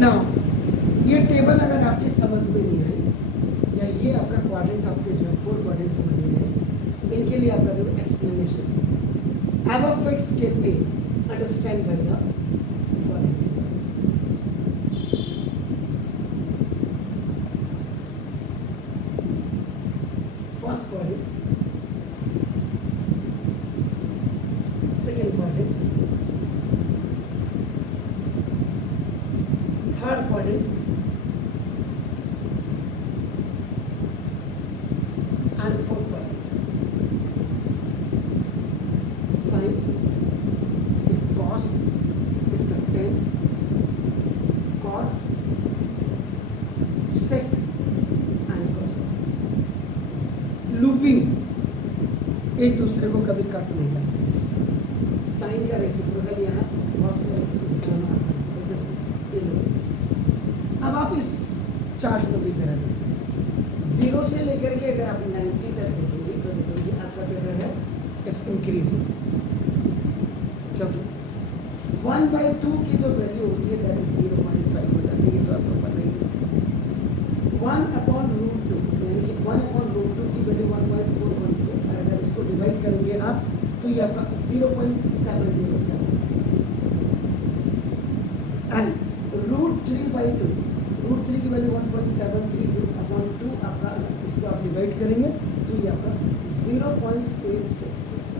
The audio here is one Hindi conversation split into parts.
नाउ ये टेबल अगर आपकी समझ में नहीं आई या ये आपका क्वाड्रेंट आपके जो है 4 क्वाड्रेंट समझ में नहीं आए तो इनके लिए आपका देखो explanation ever fix can be understand by the following tables. First quadrant, second quadrant, third quadrant and fourth quadrant. Sin, cos इसका tan, cot, sec and cosec. Looping एक दूसरे को कभी कट नहीं करते। साइन का रेसिप्रोकल यहाँ, कॉस का रेसिप्रोकल यहाँ। अब आप इस चार्ट में भी जरा देखिए, 0 से लेकर के अगर आप 90 तक देखेंगे तो देखोगे आपका क्या कर रहा है, इट्स इंक्रीजिंग, क्योंकि 1/2 की जो वैल्यू होती है दैट इज 0.5 हो जाती है, ये तो आपको पता ही है। 1/√2 यानी कि 1/√2 की वैल्यू 1.414, अगर इसको डिवाइड करेंगे आप तो ये आपका 0.707 एंड √3/2, √3 की वैल्यू 1.732/2 आपका, इसको आप डिवाइड करेंगे तो ये आपका 0.866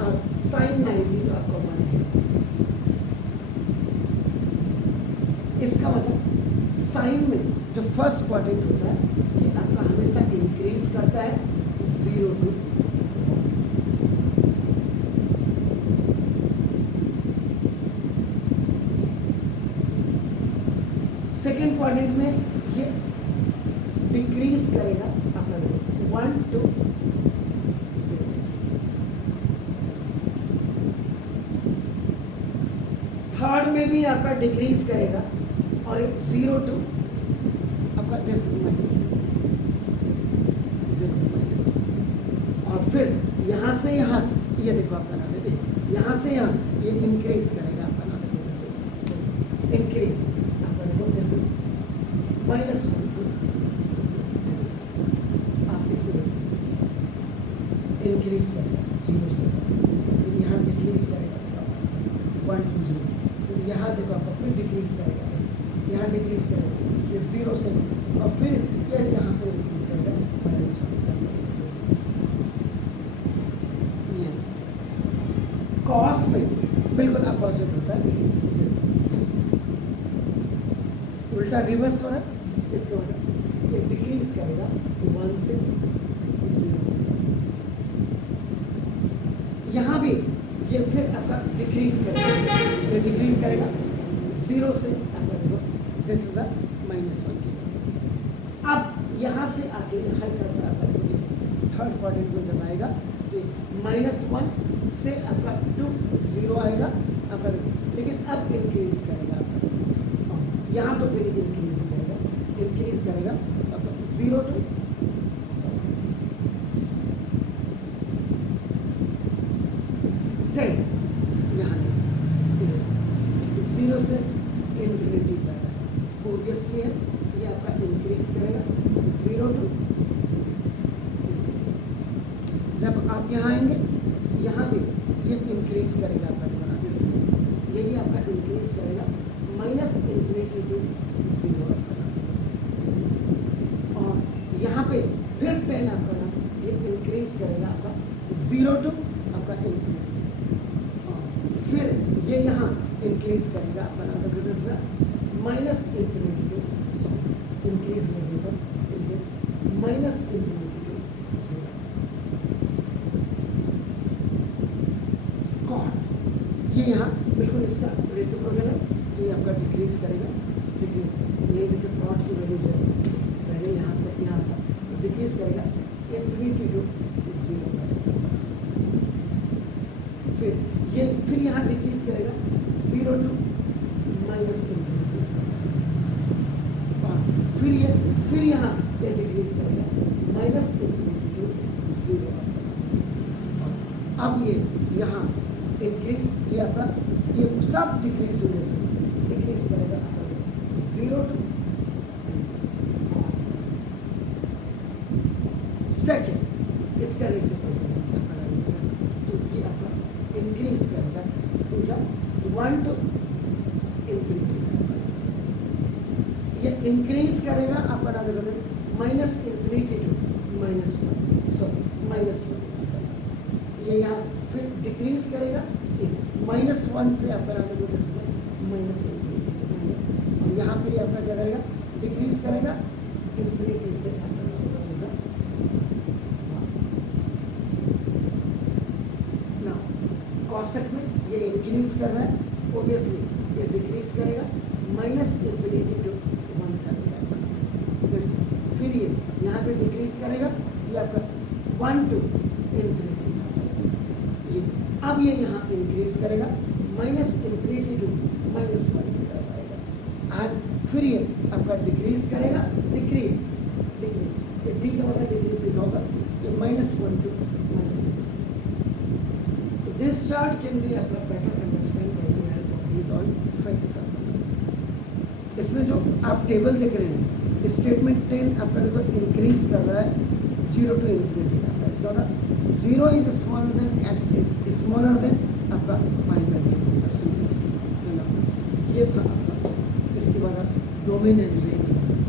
और sin 90 तो आपका 1 है। इसका मतलब साइन में जो फर्स्ट क्वाड्रेंट होता है ये आपका हमेशा इंक्रीज करता है 0 to 1। सेकेंड क्वाड्रेंट में ये डिक्रीज करेगा आपका 1 to 0। थर्ड में भी आपका डिक्रीज करेगा और 0 to आपका this is minus 0 to minus, और फिर यहाँ से यहाँ ये देखो आपका ना दे, यहाँ से यहाँ ये इंक्रीज करेगा आपका ना दे, इंक्रीज -1 to 0। आप इसको इंक्रीज करेगा 0 से, फिर यहाँ डिक्रीज करेगा 1 to 0, फिर यहाँ देखो आपका फिर डिक्रीज करेगा, यहाँ डिक्रीज करेगा ये 0 से माइनस, और फिर ये यहाँ से डिक्रीज करेगा -1 से। ये कॉस में बिल्कुल अपोजिट होता है, उल्टा रिवर्स हो रहा है। इसका मतलब ये डिक्रीज करेगा 1 से 0। यहाँ भी ये फिर आपका डिक्रीज करेगा, ये डिक्रीज करेगा 0 से आपका देखो दिस इज -1 की। अब यहाँ से आके हल्का सा आपका देखो थर्ड क्वाड्रेंट में जब आएगा तो -1 से आपका 2 0 आएगा आपका देखो, लेकिन अब इंक्रीज करेगा आपका देखो, यहाँ तो फिर इंक्रीज इंक्रीज करेगा आपका 0 to 10, यहाँ 0 से इन्फिनिटी जाएगा, ओबियसली है ये आपका इंक्रीज करेगा 0 to। जब आप यहाँ आएंगे यहाँ भी ये इंक्रीज करेगा आपका बनाते से, ये भी आपका इंक्रीज करेगा -∞ to 0 आपका, यहाँ पे फिर 10 आपका ना ये इंक्रीज करेगा आपका 0 to आपका इन्फिनिटी, और फिर ये यहाँ इंक्रीज करेगा आपका ना तो कितना सा -∞ to 0, इंक्रीज करेगा तो -∞ to 0। कॉट ये यहाँ बिल्कुल इसका रेसिप्रोकल है, तो ये आपका डिक्रीज करेगा, डिक्रीज ये देखिए कॉट की वैल्यू जो है पहले यहाँ से यहाँ था तो डिक्रीज करेगा ∞ to 0 करेगा, फिर यहाँ डिक्रीज करेगा 0 to -∞, और फिर यहाँ ये डिक्रीज करेगा -∞ to 0। अब ये यहाँ इंक्रीज ये आपका ये सब डिक्रीज होने से डिक्रीज करेगा 0 to सेकेंड इसका रेसिप्रोकल तो ये आपका इंक्रीज करेगा इनका 1 to इंफिनिटी, ये इंक्रीज करेगा आपका ना देखो माइनस इंफिनिटी टू -1 सॉरी -1, ये यहाँ फिर डिक्रीज करेगा -1 से आपका ना देखो माइनस इंफिनिटी माइनस, और यहाँ फिर आपका क्या करेगा डिक्रीज करेगा इंफिनिटी से आपका ना देखो कॉसेक में ये इंक्रीज कर रहा है, ओबियसली ये डिक्रीज करेगा माइनस इंफिनिटी टू 1 करेगा, फिर ये यहाँ पे डिक्रीज करेगा, ये आपका 1 to इंफिनिटी, ये अब ये यहाँ इंक्रीज करेगा माइनस इंफिनिटी टू -1 की तरफ आएगा, एंड फिर ये आपका डिक्रीज करेगा डिक्रीज डिक्रीज, ये डी का मतलब डिक्रीज लिखा होगा, ये -1 to -1. This chart can be better understood by the help of these all facts. इसमें जो आप टेबल देख रहे हैं, स्टेटमेंट 10 आपका देखो इंक्रीज कर रहा है 0 to इंफिनिटी का, इसका मतलब 0 is smaller then x is smaller then आपका y/2. ये था आपका, इसके बाद आप डोमेन एंड रेंज बताएं.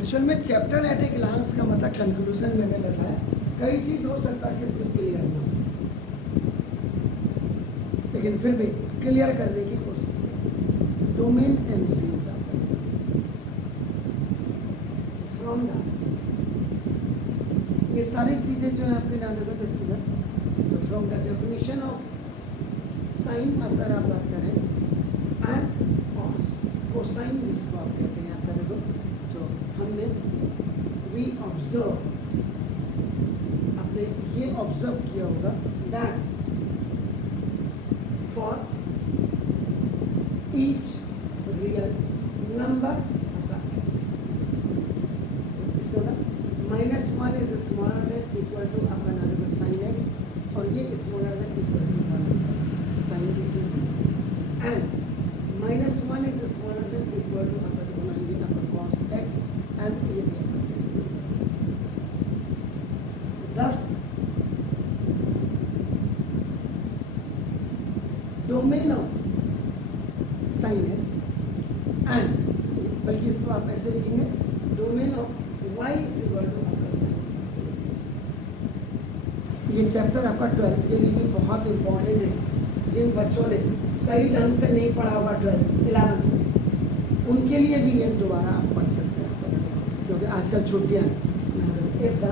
एक्चुअल में चैप्टर एट ए ग्लांस का मतलब कंक्लूजन मैंने बताया, कई चीज हो सकता है कि इसमें क्लियर ना हो, लेकिन फिर भी क्लियर करने की कोशिश करें. Domain and range from the, ये सारी चीजें जो है आपके याद होगा तो from the definition of sine अगर आप बात करें एंड कॉस, कोसाइन जिसको आप कहते हैं आपका देखो, जो हमने वी ऑब्जर्व, आपने ये ऑब्जर्व किया होगा that for each real number आपका एक्स, तो इसका -1 is smaller than equal to आपका नाम है साइन एक्स, और ये smaller than equal to sine के केस में, and -1 is smaller than equal to आपका देखो ये आपका कॉस एक्स, एंड ये भी आपका केस में. Thus, domain of sin x and, बल्कि इसको आप ऐसे लिखेंगे domain of y is equal to आपका sin x. ये चैप्टर आपका 12th के लिए भी बहुत इंपॉर्टेंट है. जिन बच्चों ने सही ढंग से नहीं पढ़ा होगा 12th 11th में, उनके लिए भी ये दोबारा आप पढ़ सकते हैं, क्योंकि आजकल छुट्टियाँ ऐसा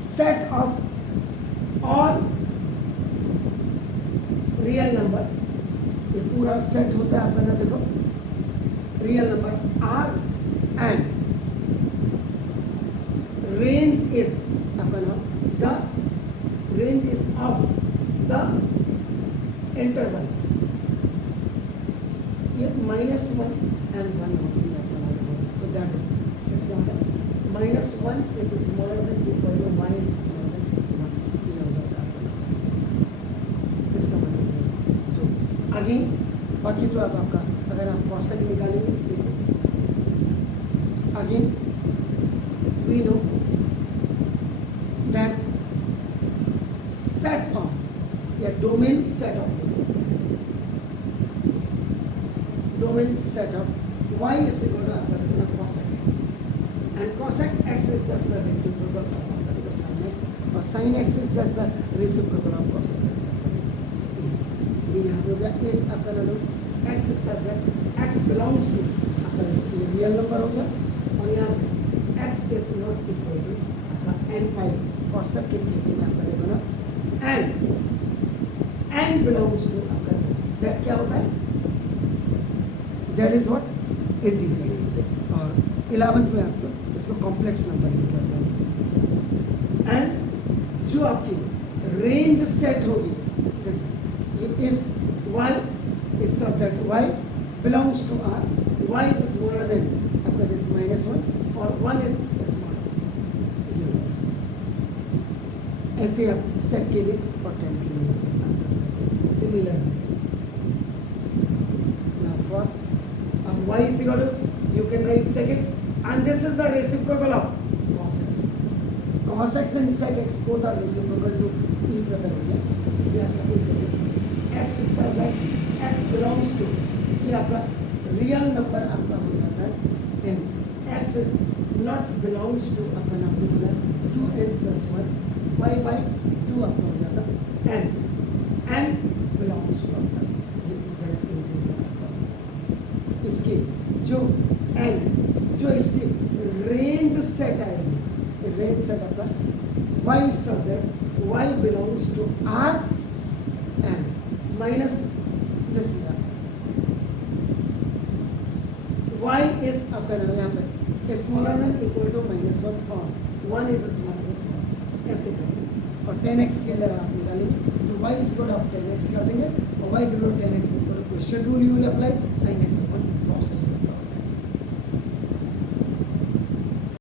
set of all real number, ये पूरा सेट होता है आपका ना देखो real number R, and range is आपका नाम the range is of the interval, ये -1 and 1 होती है आपका नाम, तो दैट इज इसका मतलब -1 is smaller than equal to y is smaller than 1, ये हो जाता है इसका मतलब. तो आगे बाकी तो अब आपका अगर आप कॉसेक निकालेंगे, देखो again we know that set of या domain set of, domain set of y is equal to आपका cosec x, and cosec x is just the reciprocal of sin x, और sin x is just the reciprocal of cosec x. ये यहाँ पे हो गया इस आपका ना x is such that x belongs to आपका ये रियल नंबर हो गया, और यहाँ x is not equal to आपका n pi, cosec के केस में आपका देखो ना n belongs to आपका z क्या होता है, z is what, 80, और 11th में इसको कॉम्प्लेक्स नंबर भी कहते हैं. एंड जो आपकी रेंज सेट होगी, ये इस y is such that y belongs to R, y is smaller than आपका दिस -1 और 1 is smaller. ऐसे आप सेक के लिए और टेन के लिए आप कर सकते हैं similarly. Now for y is equal to you can write sec x and this is the reciprocal of cos x. Cos x and sec x both are reciprocal to each other. ये आपका is x is such that x belongs to ये आपका रियल नंबर आपका हो जाता है n x is not belongs to आपका नाम दिस है 2n plus 1 y by 2 आपका हो जाता है n belongs to आपका ये z इंटीजर आपका इसकी जो n जो इसकी रेंज सेट आएगी रेंज सेट आपका y such that y belongs to r n minus this is y is आपका नाम यहाँ पे smaller than equal to minus one is smaller than ऐसे करते हैं और 10x के लिए आप निकालेंगे तो y इज इक्वल टू आप 10x कर देंगे और y is equal to 10x is equal to question rule you will apply sin x upon cos x.